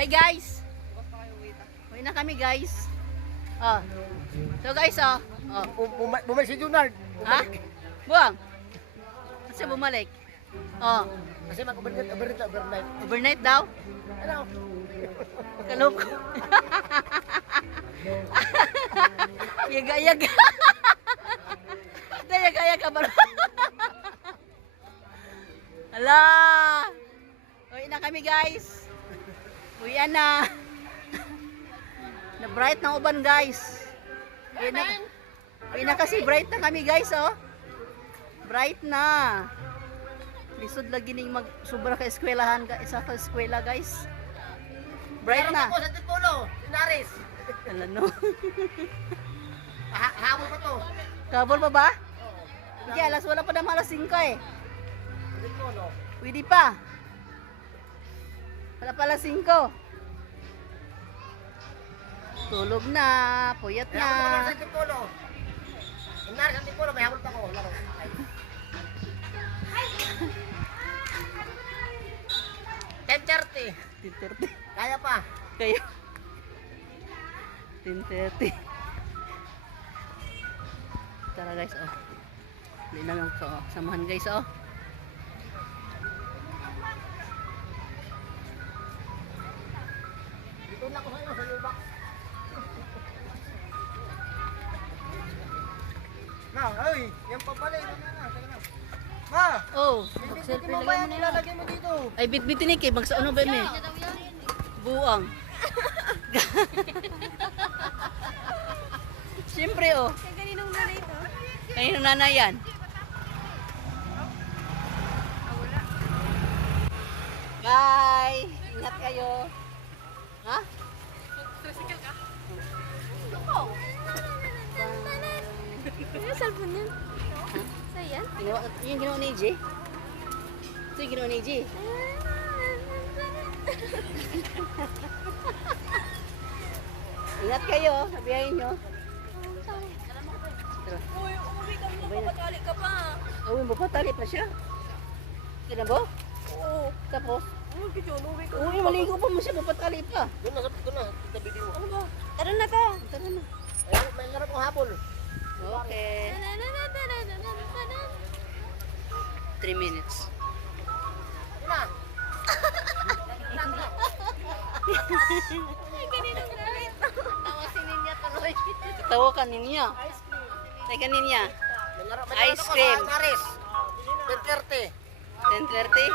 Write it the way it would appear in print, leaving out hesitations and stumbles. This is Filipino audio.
Hi guys. Uwi na kami guys. Oh. So guys, oh. Bumalik si Junard. Ha? Buwang. Kasi bumalik. Oh. Kasi overnight. Overnight daw. Ano? Kaloko. Yaga-yaga. Yaga-yaga ba? Hala. Uwi na kami guys. Uwian na. Na bright ng uban guys. Uwi na kasi bright na kami guys oh. Bright na. Lisod lagi ning mag sobra ka eskwelahan ka isa ka eskwela guys. Bright na. Meron ako sa Tipulo, Inaris. Ala no. Habol pa to. Kabol pa ba? Sige, alas wala pa naman alas 5 eh. Tipulo. Pwede pa. Wala pa alas 5. Tulog na, puyat May habol pa na. sa Tipulo. Inaris sa Tipulo, may habol pa ko. Laro. Ay. 10:30. 10:30. Kaya pa. Kayo. 10:30. Tara guys, oh. Hindi na lang so, samahan guys, oh. Dito na ako sa lubak. Na, ay, yan pa pala. Ma, Oh, selfie mo ba yan ilalagay mo dito? ay bitbitin ni kay magsa ano ba mi? Buang. Siyempre oh. Kaninong nanay to? Kaninong nanay yan? Bye! Ingat kayo. Ha? Tricycle ka? Bye. Ano cellphone yan? Sa yan? Yung ginawa ni AJ? Ito yung ginawa ni AJ. Ingat kayo, sabihin nyo. Tara. Uy, umuwi ka muna, papatali ka pa. Uy, mapatali pa siya. Kaya ba? Oo. Tapos? Ano ka umuwi ka. Uy, maligo pa mo siya, mapatali pa. Doon na, tabi mo. Ano ba? Tara na to. Tara na. Ay, may narap kong habol. Okay. 3 minutes. Na. Kaninong nanay to? Tawasin niya tuloy. Tawa ka niya. Teka niya. May Ice cream. Inaris. 10:30. 10:30.